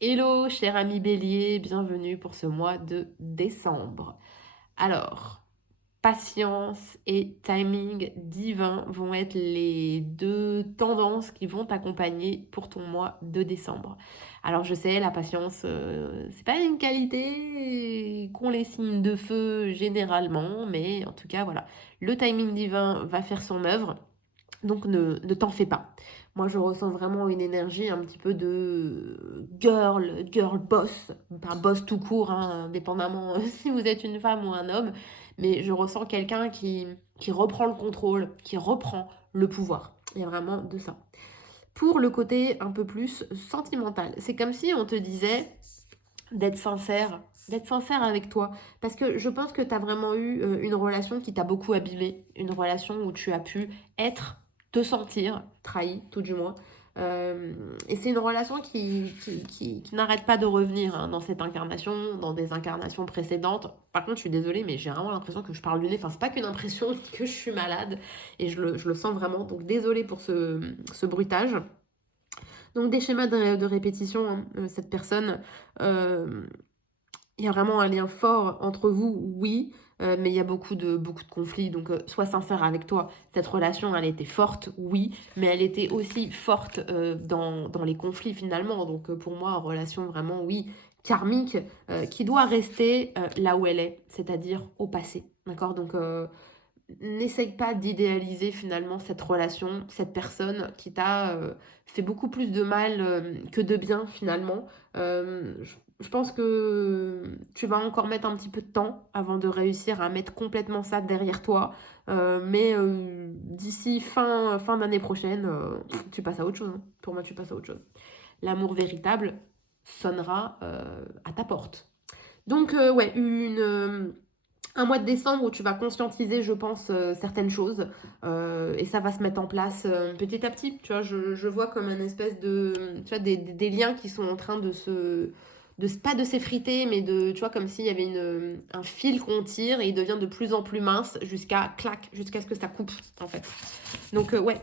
Hello, cher ami Bélier, bienvenue pour ce mois de décembre. Alors, patience et timing divin vont être les deux tendances qui vont t'accompagner pour ton mois de décembre. Alors, je sais, la patience, c'est pas une qualité qu'ont les signes de feu généralement, mais en tout cas, voilà, le timing divin va faire son œuvre. Donc ne t'en fais pas. Moi, je ressens vraiment une énergie un petit peu de girl boss, pas boss tout court, hein, indépendamment si vous êtes une femme ou un homme, mais je ressens quelqu'un qui reprend le contrôle, qui reprend le pouvoir. Il y a vraiment de ça. Pour le côté un peu plus sentimental, c'est comme si on te disait d'être sincère avec toi. Parce que je pense que tu as vraiment eu une relation qui t'a beaucoup abîmé, une relation où tu as pu être, te sentir trahi, tout du moins. Et c'est une relation qui n'arrête pas de revenir hein, dans cette incarnation, dans des incarnations précédentes. Par contre, je suis désolée, mais j'ai vraiment l'impression que je parle du nez. Enfin, c'est pas qu'une impression, que je suis malade. Et je le sens vraiment. Donc, désolée pour ce bruitage. Donc des schémas de répétition, hein, cette personne, euh, il y a vraiment un lien fort entre vous, oui, mais il y a beaucoup de conflits. Donc sois sincère avec toi. Cette relation, elle était forte, oui, mais elle était aussi forte dans les conflits finalement. Donc pour moi, relation vraiment, oui, karmique, qui doit rester là où elle est, c'est-à-dire au passé. D'accord. Donc n'essaye pas d'idéaliser finalement cette relation, cette personne qui t'a fait beaucoup plus de mal que de bien finalement. Je pense que tu vas encore mettre un petit peu de temps avant de réussir à mettre complètement ça derrière toi. Mais d'ici fin d'année prochaine, tu passes à autre chose, hein. Pour moi, tu passes à autre chose. L'amour véritable sonnera à ta porte. Donc, ouais, un mois de décembre où tu vas conscientiser, je pense, certaines choses et ça va se mettre en place petit à petit. Tu vois, je vois comme un espèce de, tu vois, des liens qui sont en train pas de s'effriter, mais de, tu vois, comme s'il y avait un fil qu'on tire et il devient de plus en plus mince jusqu'à clac, jusqu'à ce que ça coupe, en fait. Donc, ouais,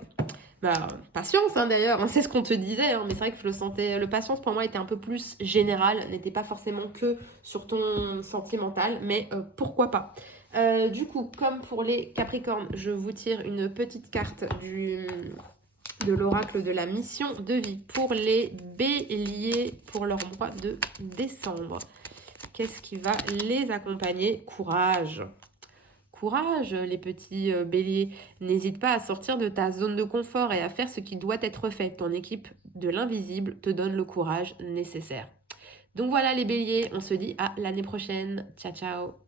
bah, patience hein, d'ailleurs, hein, c'est ce qu'on te disait, hein, mais c'est vrai que je le sentais, le patience pour moi était un peu plus général, n'était pas forcément que sur ton sentimental, mais pourquoi pas. Du coup, comme pour les Capricornes, je vous tire une petite carte de l'oracle de la mission de vie pour les Béliers pour leur mois de décembre. Qu'est-ce qui va les accompagner? Courage. Courage, les petits béliers. N'hésite pas à sortir de ta zone de confort et à faire ce qui doit être fait. Ton équipe de l'invisible te donne le courage nécessaire. Donc voilà les béliers, on se dit à l'année prochaine. Ciao ciao.